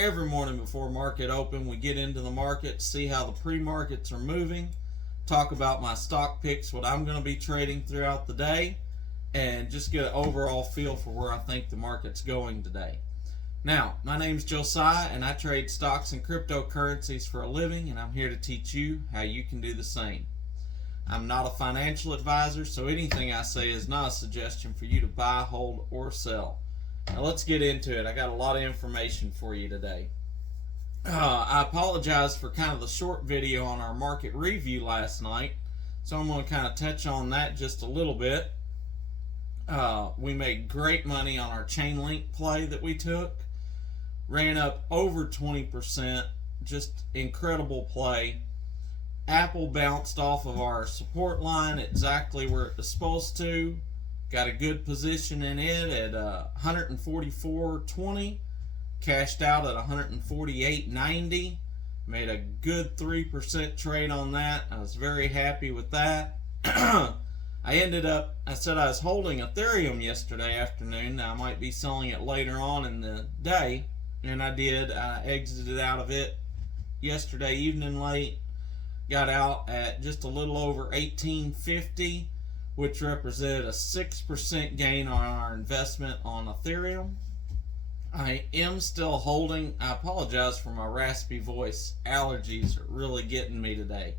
every morning before market open, we get into the market, see how the pre-markets are moving, talk about my stock picks, what I'm going to be trading throughout the day, and just get an overall feel for where I think the market's going today. Now, my name's Josiah, and I trade stocks and cryptocurrencies for a living, and I'm here to teach you how you can do the same. I'm not a financial advisor, so anything I say is not a suggestion for you to buy, hold, or sell. Now let's get into it. I got a lot of information for you today. I apologize for kind of the short video on our market review last night, so I'm going to kind of touch on that just a little bit. We made great money on our chain link play that we took. Ran up over 20%, just incredible play. Apple bounced off of our support line exactly where it was supposed to. Got a good position in it at 144.20. Cashed out at 148.90. Made a good 3% trade on that. I was very happy with that. I said I was holding Ethereum yesterday afternoon. Now I might be selling it later on in the day. And I did. I exited out of it yesterday evening late. Got out at just a little over 1850, which represented a 6% gain on our investment on Ethereum. I am still holding. I apologize for my raspy voice. Allergies are really getting me today.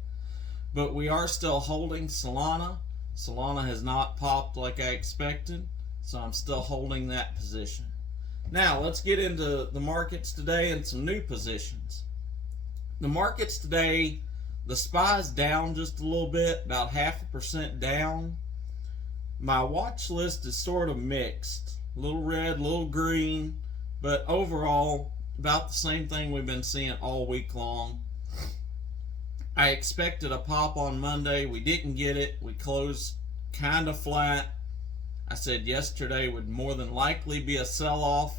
But we are still holding Solana. Solana has not popped like I expected, so I'm still holding that position. Now, let's get into the markets today and some new positions. The markets today, the SPY's down just a little bit, about 0.5% down. My watch list is sort of mixed. A little red, a little green, but overall, about the same thing we've been seeing all week long. I expected a pop on Monday. We didn't get it. We closed kind of flat. I said yesterday would more than likely be a sell-off,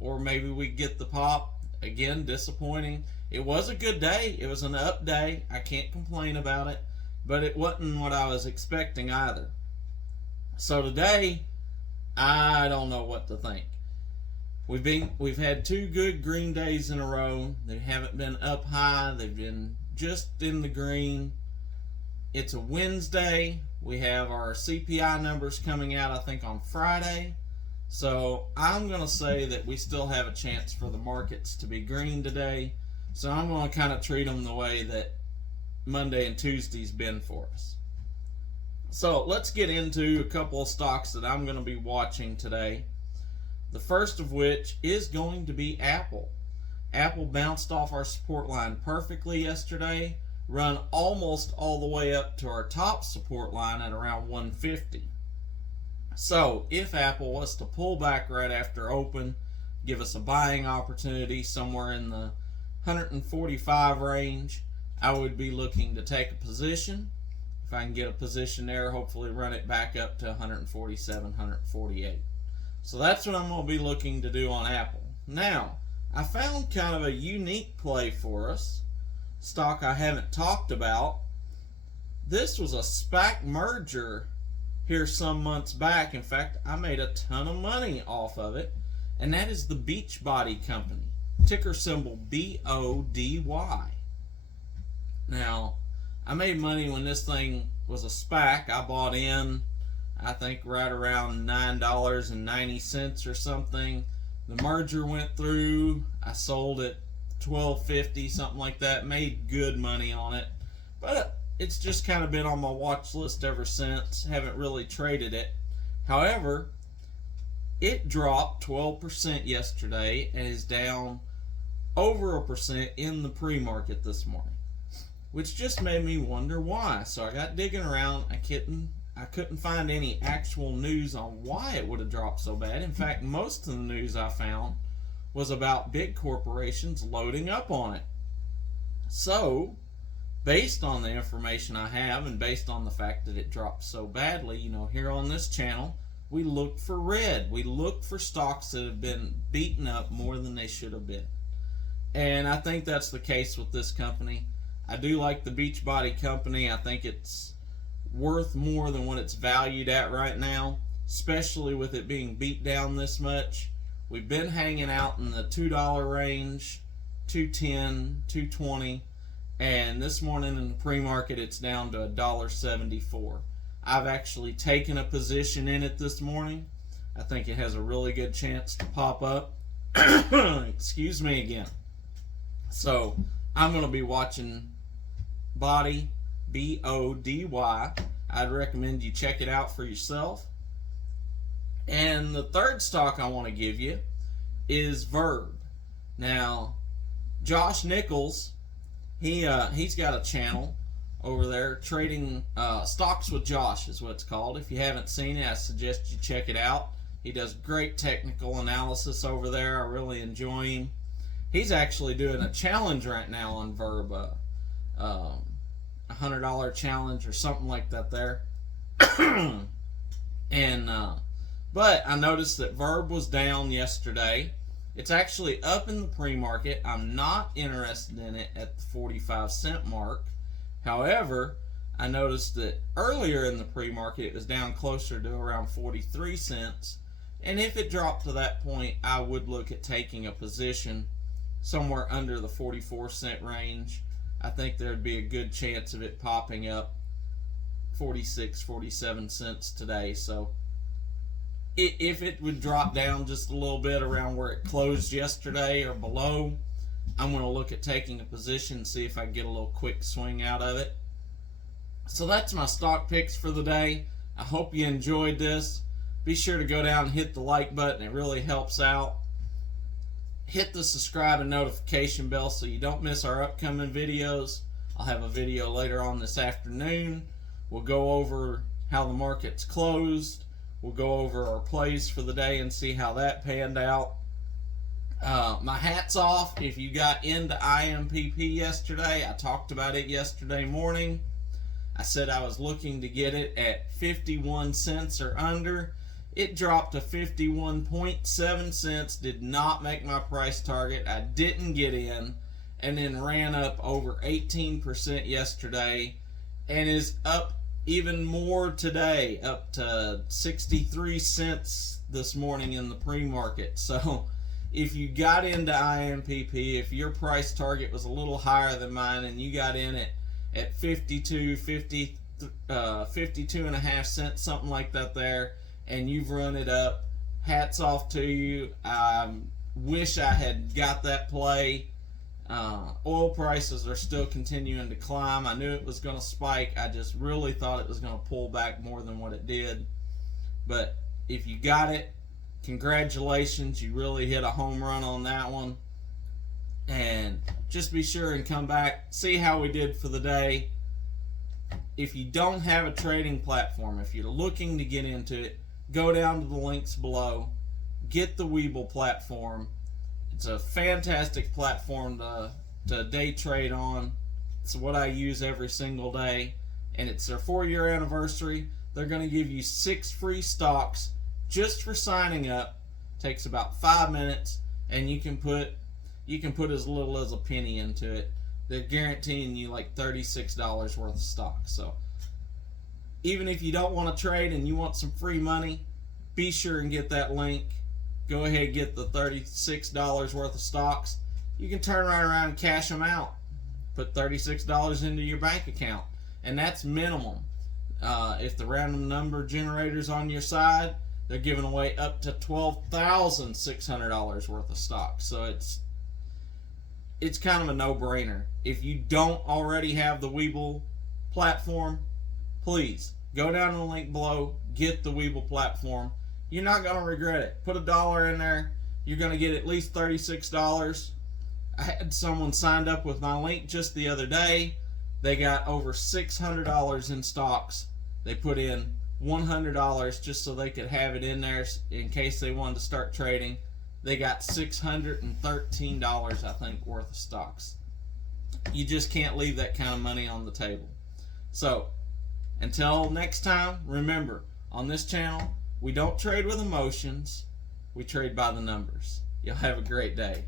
or maybe we'd get the pop. Again, disappointing. It was a good day. It was an up day. I can't complain about it, but it wasn't what I was expecting either. So today, I don't know what to think. We've had 2 good green days in a row. They haven't been up high. They've been just in the green. It's a Wednesday. We have our CPI numbers coming out, I think, on Friday. So I'm going to say that we still have a chance for the markets to be green today. So I'm going to kind of treat them the way that Monday and Tuesday's been for us. So let's get into a couple of stocks that I'm going to be watching today. The first of which is going to be Apple. Apple bounced off our support line perfectly yesterday, run almost all the way up to our top support line at around 150. So if Apple was to pull back right after open, give us a buying opportunity somewhere in the 145 range, I would be looking to take a position. If I can get a position there, hopefully run it back up to 147, 148. So that's what I'm going to be looking to do on Apple. Now, I found kind of a unique play for us. Stock I haven't talked about. This was a SPAC merger here some months back. In fact, I made a ton of money off of it. And that is the Beachbody Company. Ticker symbol BODY. Now, I made money when this thing was a SPAC. I bought in, I think, right around $9.90 or something. The merger went through. I sold it $12.50, something like that. Made good money on it. But it's just kind of been on my watch list ever since. Haven't really traded it. However, it dropped 12% yesterday and is down over 1% in the pre-market this morning, which just made me wonder why. So I got digging around. I couldn't find any actual news on why it would have dropped so bad. In fact, most of the news I found was about big corporations loading up on it. So, based on the information I have and based on the fact that it dropped so badly, here on this channel, we look for red. We look for stocks that have been beaten up more than they should have been. And I think that's the case with this company. I do like the Beachbody Company. I think it's worth more than what it's valued at right now, especially with it being beat down this much. We've been hanging out in the $2 range, $2.10, $2.20, and this morning in the pre-market it's down to $1.74. I've actually taken a position in it this morning. I think it has a really good chance to pop up. Excuse me again. So I'm going to be watching Body, B-O-D-Y. I'd recommend you check it out for yourself. And the third stock I want to give you is Verb. Now, Josh Nichols, he's got a channel over there, Trading Stocks with Josh is what it's called. If you haven't seen it, I suggest you check it out. He does great technical analysis over there. I really enjoy him. He's actually doing a challenge right now on Verb, $100 challenge or something like that there. And but I noticed that Verb was down yesterday. It's actually up in the pre-market. I'm not interested in it at the 45-cent mark. However, I noticed that earlier in the pre-market it was down closer to around 43 cents. And if it dropped to that point, I would look at taking a position somewhere under the 44-cent range. I think there'd be a good chance of it popping up 46, 47 cents today. So if it would drop down just a little bit around where it closed yesterday or below, I'm going to look at taking a position and see if I can get a little quick swing out of it. So that's my stock picks for the day. I hope you enjoyed this. Be sure to go down and hit the like button. It really helps out. Hit the subscribe and notification bell so you don't miss our upcoming videos. I'll have a video later on this afternoon. We'll go over how the market's closed. We'll go over our plays for the day and see how that panned out. My hat's off if you got into IMPP yesterday. I talked about it yesterday morning. I said I was looking to get it at 51 cents or under. It dropped to 51.7 cents, did not make my price target. I didn't get in, and then ran up over 18% yesterday and is up even more today, up to 63 cents this morning in the pre-market. So if you got into IMPP, if your price target was a little higher than mine and you got in at 52 and a half cents, something like that there, and you've run it up, hats off to you. I wish I had got that play. Oil prices are still continuing to climb. I knew it was going to spike. I just really thought it was going to pull back more than what it did. But if you got it, congratulations. You really hit a home run on that one. And just be sure and come back, see how we did for the day. If you don't have a trading platform, if you're looking to get into it, go down to the links below. Get the Webull platform. It's a fantastic platform to day trade on. It's what I use every single day. And it's their 4-year anniversary. They're going to give you 6 free stocks just for signing up. Takes about 5 minutes, and you can put as little as a penny into it. They're guaranteeing you like $36 worth of stock. So even if you don't want to trade and you want some free money, be sure and get that link. Go ahead and get the $36 worth of stocks. You can turn right around and cash them out. Put $36 into your bank account. And that's minimum. If the random number generator's on your side, they're giving away up to $12,600 worth of stock. So it's kind of a no-brainer. If you don't already have the Webull platform, please go down to the link below, get the Webull platform. You're not going to regret it. Put $1 in there. You're going to get at least $36. I had someone signed up with my link just the other day. They got over $600 in stocks. They put in $100 just so they could have it in there in case they wanted to start trading. They got $613, I think, worth of stocks. You just can't leave that kind of money on the table. So, until next time, remember, on this channel, we don't trade with emotions. We trade by the numbers. You'll have a great day.